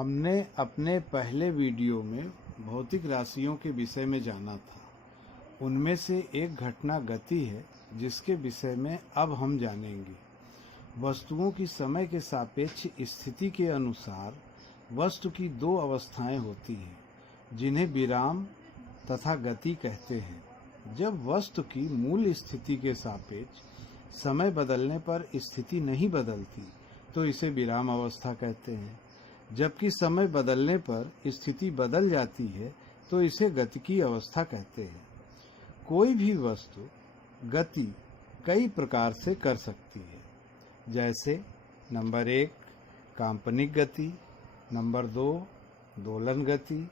हमने अपने पहले वीडियो में भौतिक राशियों के विषय में जाना था। उनमें से एक घटना गति है जिसके विषय में अब हम जानेंगे। वस्तुओं की समय के सापेक्ष स्थिति के अनुसार वस्तु की दो अवस्थाएं होती हैं जिन्हें विराम तथा गति कहते हैं। जब वस्तु की मूल स्थिति के सापेक्ष समय बदलने पर स्थिति नहीं बदलती तो इसे विराम अवस्था कहते हैं, जबकि समय बदलने पर स्थिति बदल जाती है तो इसे गतिकी अवस्था कहते हैं। कोई भी वस्तु गति कई प्रकार से कर सकती है, जैसे नंबर 1 काल्पनिक गति, नंबर 2 दोलन गति,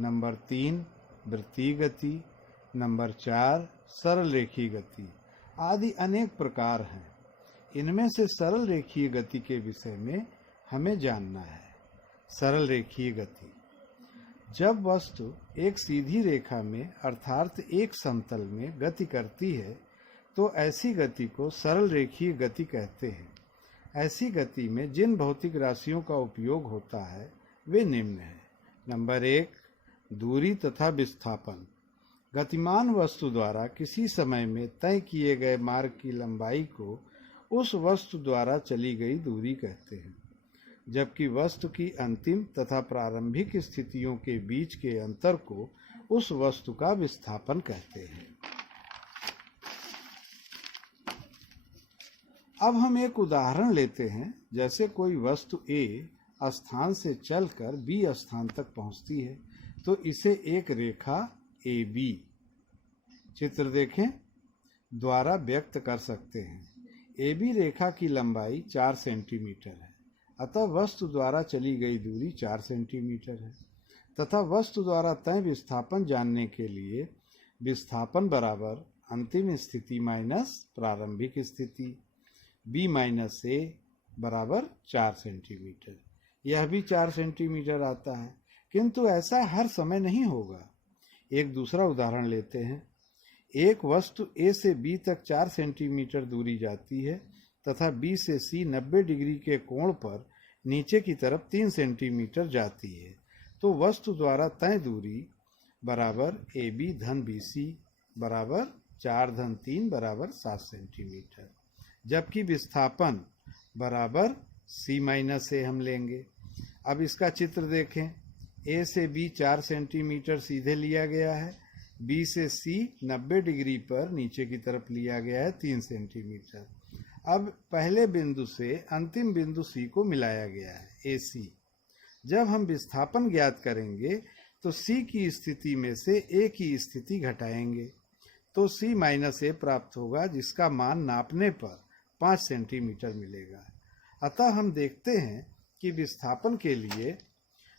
नंबर 3 वृत्तीय गति, नंबर 4 सरल रेखीय गति आदि अनेक प्रकार हैं। इनमें से सरल रेखीय गति के विषय में हमें जानना है। सरल रेखीय गति, जब वस्तु एक सीधी रेखा में अर्थात एक समतल में गति करती है तो ऐसी गति को सरल रेखीय गति कहते हैं। ऐसी गति में जिन भौतिक राशियों का उपयोग होता है वे निम्न हैं। नंबर 1 दूरी तथा विस्थापन। गतिमान वस्तु द्वारा किसी समय में तय किए गए मार्ग की लंबाई को उस वस्तु द्वारा चली गई दूरी कहते हैं, जबकि वस्तु की अंतिम तथा प्रारंभिक स्थितियों के बीच के अंतर को उस वस्तु का विस्थापन कहते हैं। अब हम एक उदाहरण लेते हैं। जैसे कोई वस्तु A स्थान से चलकर B स्थान तक पहुंचती है तो इसे एक रेखा AB, चित्र देखें, द्वारा व्यक्त कर सकते हैं। AB रेखा की लंबाई 4 सेंटीमीटर है, अतः वस्तु द्वारा चली गई दूरी 4 सेंटीमीटर है तथा वस्तु द्वारा तय विस्थापन जानने के लिए विस्थापन बराबर अंतिम स्थिति माइनस प्रारंभिक स्थिति B माइनस A बराबर 4 सेंटीमीटर। यह भी 4 सेंटीमीटर आता है, किंतु ऐसा हर समय नहीं होगा। एक दूसरा उदाहरण लेते हैं। एक वस्तु A से B तक 4 सेंटीमीटर दूरी जाती है तथा B से C 90 डिग्री के कोण पर नीचे की तरफ 3 सेंटीमीटर जाती है, तो वस्तु द्वारा तय दूरी बराबर AB धन BC बराबर 4 धन 3 बराबर 7 सेंटीमीटर, जबकि विस्थापन बराबर C माइनस A हम लेंगे। अब इसका चित्र देखें। A से B 4 सेंटीमीटर सीधे लिया गया है, B से C 90 डिग्री पर नीचे की तरफ लिया गया है 3 सेंटीमीटर। अब पहले बिंदु से अंतिम बिंदु C को मिलाया गया है AC। जब हम विस्थापन ज्ञात करेंगे तो C की स्थिति में से A की स्थिति घटाएंगे तो C माइनस A प्राप्त होगा, जिसका मान नापने पर 5 सेंटीमीटर मिलेगा। अतः हम देखते हैं कि विस्थापन के लिए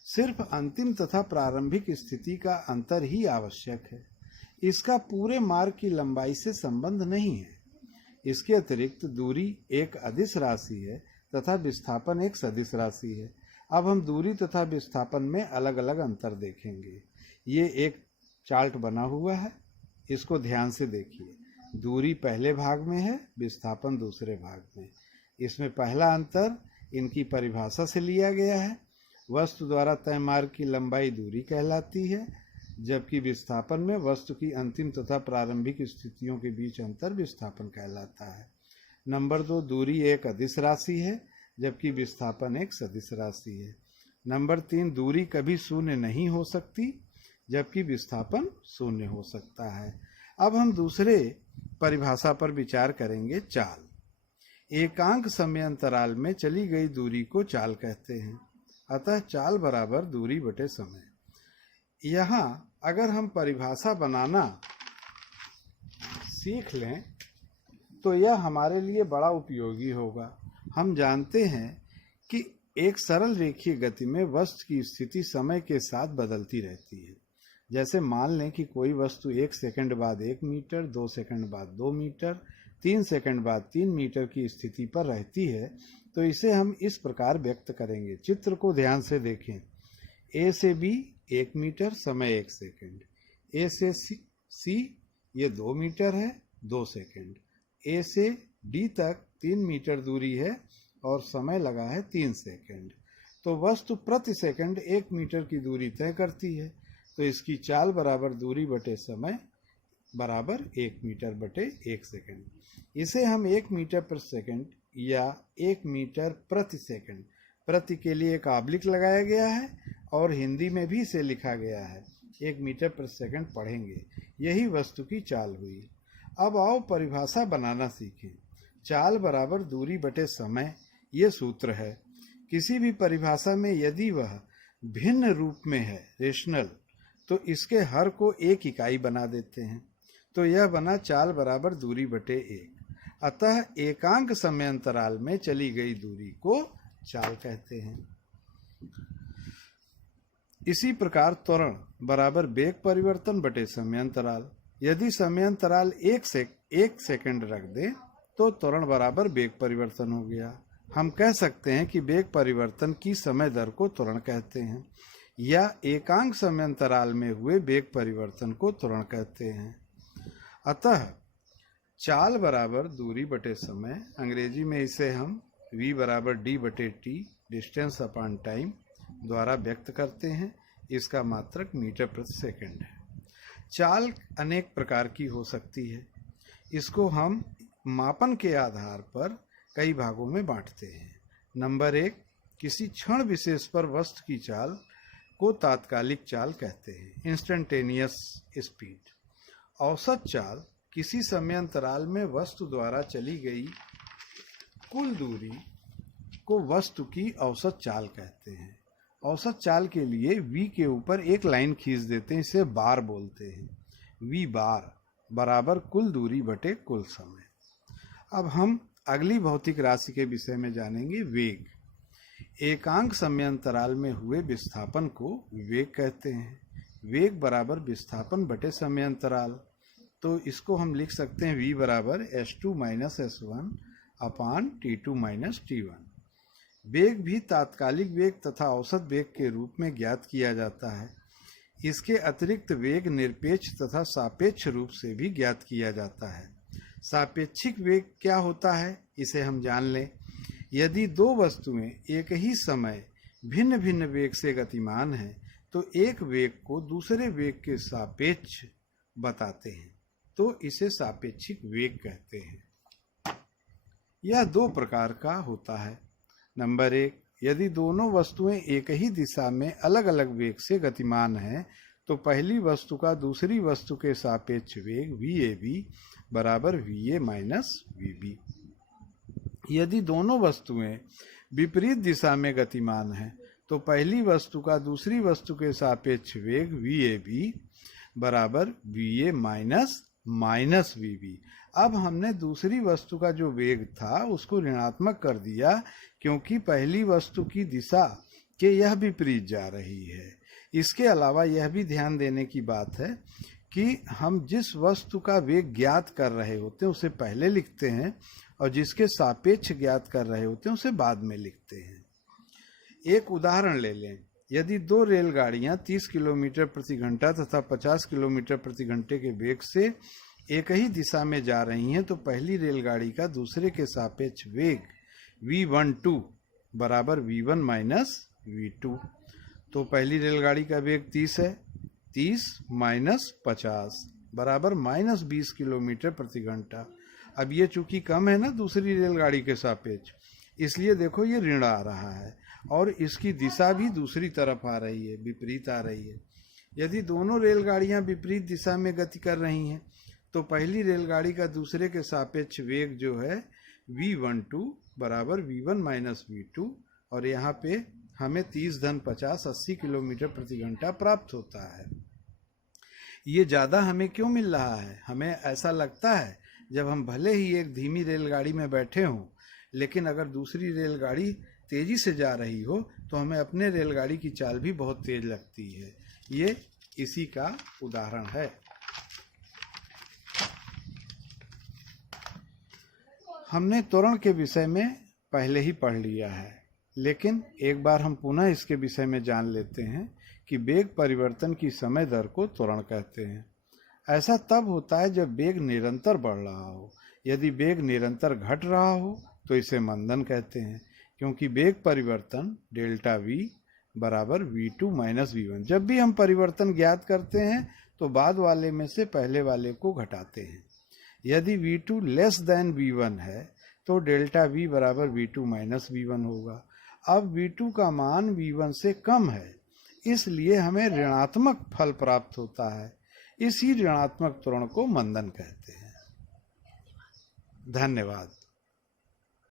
सिर्फ अंतिम तथा प्रारंभिक स्थिति का अंतर ही आवश्यक है। इसका पूरे मार्ग की लंबाई से संबंध नहीं है। इसके अतिरिक्त दूरी एक अदिश राशि है तथा विस्थापन एक सदिश राशि है। अब हम दूरी तथा विस्थापन में अलग अलग अंतर देखेंगे। ये एक चार्ट बना हुआ है, इसको ध्यान से देखिए। दूरी पहले भाग में है, विस्थापन दूसरे भाग में। इसमें पहला अंतर इनकी परिभाषा से लिया गया है। वस्तु द्वारा तय मार्ग की लंबाई दूरी कहलाती है, जबकि विस्थापन में वस्तु की अंतिम तथा प्रारंभिक स्थितियों के बीच अंतर विस्थापन कहलाता है। नंबर 2 दूरी एक अदिश राशि है, जबकि विस्थापन एक सदिश राशि है। नंबर 3 दूरी कभी शून्य नहीं हो सकती, जबकि विस्थापन शून्य हो सकता है। अब हम दूसरे परिभाषा पर विचार करेंगे। चाल। एकांक समय अंतराल में चली गई दूरी को चाल कहते हैं, अतः चाल बराबर दूरी बटे समय। यहाँ अगर हम परिभाषा बनाना सीख लें तो यह हमारे लिए बड़ा उपयोगी होगा। हम जानते हैं कि एक सरल रेखीय गति में वस्तु की स्थिति समय के साथ बदलती रहती है। जैसे मान लें कि कोई वस्तु 1 सेकंड बाद 1 मीटर, 2 सेकंड बाद 2 मीटर, 3 सेकंड बाद 3 मीटर की स्थिति पर रहती है, तो इसे हम इस प्रकार व्यक्त करेंगे। चित्र को ध्यान से देखें। A से B 1 मीटर, समय 1 सेकंड। A से C ये 2 मीटर है, 2 सेकंड। A से D तक 3 मीटर दूरी है और समय लगा है 3 सेकंड। तो वस्तु प्रति सेकंड 1 मीटर की दूरी तय करती है, तो इसकी चाल बराबर दूरी बटे समय बराबर 1 मीटर बटे 1 सेकंड। इसे हम 1 मीटर प्रति सेकंड या 1 मीटर प्रति सेकंड, प्रति के लिए एक ऑब्लिक लगाया गया है और हिंदी में भी इसे लिखा गया है, 1 मीटर प्रति सेकंड पढ़ेंगे। यही वस्तु की चाल हुई। अब आओ परिभाषा बनाना सीखें। चाल बराबर दूरी बटे समय, ये सूत्र है। किसी भी परिभाषा में यदि वह भिन्न रूप में है, रेशनल, तो इसके हर को एक इकाई बना देते हैं। तो यह बना चाल बराबर दूरी बटे 1। अतः एकांक समय अंतराल में चली गई दूरी को चाल कहते हैं। इसी प्रकार त्वरण बराबर वेग परिवर्तन बटे समय अंतराल। यदि समय अंतराल 1 सेकंड रख दें तो त्वरण बराबर वेग परिवर्तन हो गया। हम कह सकते हैं कि वेग परिवर्तन की समय दर को त्वरण कहते हैं, या एकांक समय अंतराल में हुए वेग परिवर्तन को त्वरण कहते हैं। अतः चाल बराबर दूरी बटे समय, अंग्रेजी में इसे हम v बराबर d बटे t, डिस्टेंस अपॉन टाइम, द्वारा व्यक्त करते हैं। इसका मात्रक मीटर प्रति सेकंड है। चाल अनेक प्रकार की हो सकती है। इसको हम मापन के आधार पर कई भागों में बांटते हैं। नंबर 1, किसी क्षण विशेष पर वस्तु की चाल को तात्कालिक चाल कहते हैं, इंस्टेंटेनियस स्पीड। औसत चाल किसी समय अंतराल में वस्तु द्वारा चली गई कुल दूरी को वस्तु की औसत चाल कहते हैं। औसत चाल के लिए v के ऊपर एक लाइन खींच देते हैं, इसे बार बोलते हैं। v बार बराबर कुल दूरी बटे कुल समय। अब हम अगली भौतिक राशि के विषय में जानेंगे, वेग। एकांक समय अंतराल में हुए विस्थापन को वेग कहते हैं। वेग बराबर विस्थापन बटे समय अंतराल। तो इसको हम लिख सकते हैं v बराबर s2 माइनस s1 अपान t2 माइनस t1। वेग भी तात्कालिक वेग तथा औसत वेग के रूप में ज्ञात किया जाता है। इसके अतिरिक्त वेग निरपेक्ष तथा सापेक्ष रूप से भी ज्ञात किया जाता है। सापेक्षिक वेग क्या होता है, इसे हम जान लें। यदि दो वस्तुएं एक ही समय भिन्न भिन्न वेग से गतिमान हैं, तो एक वेग को दूसरे वेग के सापेक्ष बताते हैं, तो इसे सापेक्षिक वेग कहते हैं। यह 2 प्रकार का होता है। नंबर 1, यदि दोनों वस्तुएं एक ही दिशा में अलग अलग वेग से गतिमान हैं, तो पहली वस्तु का दूसरी वस्तु के सापेक्ष वेग VAB बराबर VA माइनस VB। यदि दोनों वस्तुएं विपरीत दिशा में गतिमान हैं, तो पहली वस्तु का दूसरी वस्तु के सापेक्ष वेग VAB बराबर VA माइनस माइनस VB। अब हमने दूसरी वस्तु का जो वेग था उसको ऋणात्मक कर दिया, क्योंकि पहली वस्तु की दिशा के यह विपरीत जा रही है। इसके अलावा यह भी ध्यान देने की बात है कि हम जिस वस्तु का वेग ज्ञात कर रहे होते हैं उसे पहले लिखते हैं, और जिसके सापेक्ष ज्ञात कर रहे होते हैं उसे बाद में लिखते हैं। एक उदाहरण ले लें। यदि 2 रेलगाड़ियां 30 किलोमीटर प्रति घंटा तथा 50 किलोमीटर प्रति घंटे के वेग से एक ही दिशा में जा रही हैं, तो पहली रेलगाड़ी का दूसरे के सापेक्ष वेग V12 बराबर V1 माइनस V2। तो पहली रेलगाड़ी का वेग 30 है, 30 माइनस 50 बराबर माइनस 20 किलोमीटर प्रति घंटा। अब ये चूंकि कम है ना दूसरी रेलगाड़ी के सापेक्ष, इसलिए देखो ये ऋण आ रहा है, और इसकी दिशा भी दूसरी तरफ आ रही है, विपरीत आ रही है। यदि दोनों रेलगाड़ियां विपरीत दिशा में गति कर रही हैं, तो पहली रेलगाड़ी का दूसरे के सापेक्ष वेग जो है V12 बराबर V1 माइनस V2, और यहाँ पे हमें 30 धन 50 80 किलोमीटर प्रति घंटा प्राप्त होता है। ये ज़्यादा हमें क्यों मिल रहा है? हमें ऐसा लगता है जब हम भले ही एक धीमी रेलगाड़ी में बैठे हों, लेकिन अगर दूसरी रेलगाड़ी तेजी से जा रही हो तो हमें अपने रेलगाड़ी की चाल भी बहुत तेज लगती है। ये इसी का उदाहरण है। हमने त्वरण के विषय में पहले ही पढ़ लिया है, लेकिन एक बार हम पुनः इसके विषय में जान लेते हैं कि वेग परिवर्तन की समय दर को त्वरण कहते हैं। ऐसा तब होता है जब वेग निरंतर बढ़ रहा हो। यदि वेग निरंतर घट रहा हो तो इसे मंदन कहते हैं, क्योंकि वेग परिवर्तन डेल्टा v बराबर v2 माइनस v1। जब भी हम परिवर्तन ज्ञात करते हैं तो बाद वाले में से पहले वाले को घटाते हैं। यदि v2 लेस देन v1 है तो डेल्टा v बराबर v2 माइनस v1 होगा। अब v2 का मान v1 से कम है, इसलिए हमें ऋणात्मक फल प्राप्त होता है। इसी ऋणात्मक त्वरण को मंदन कहते हैं। धन्यवाद।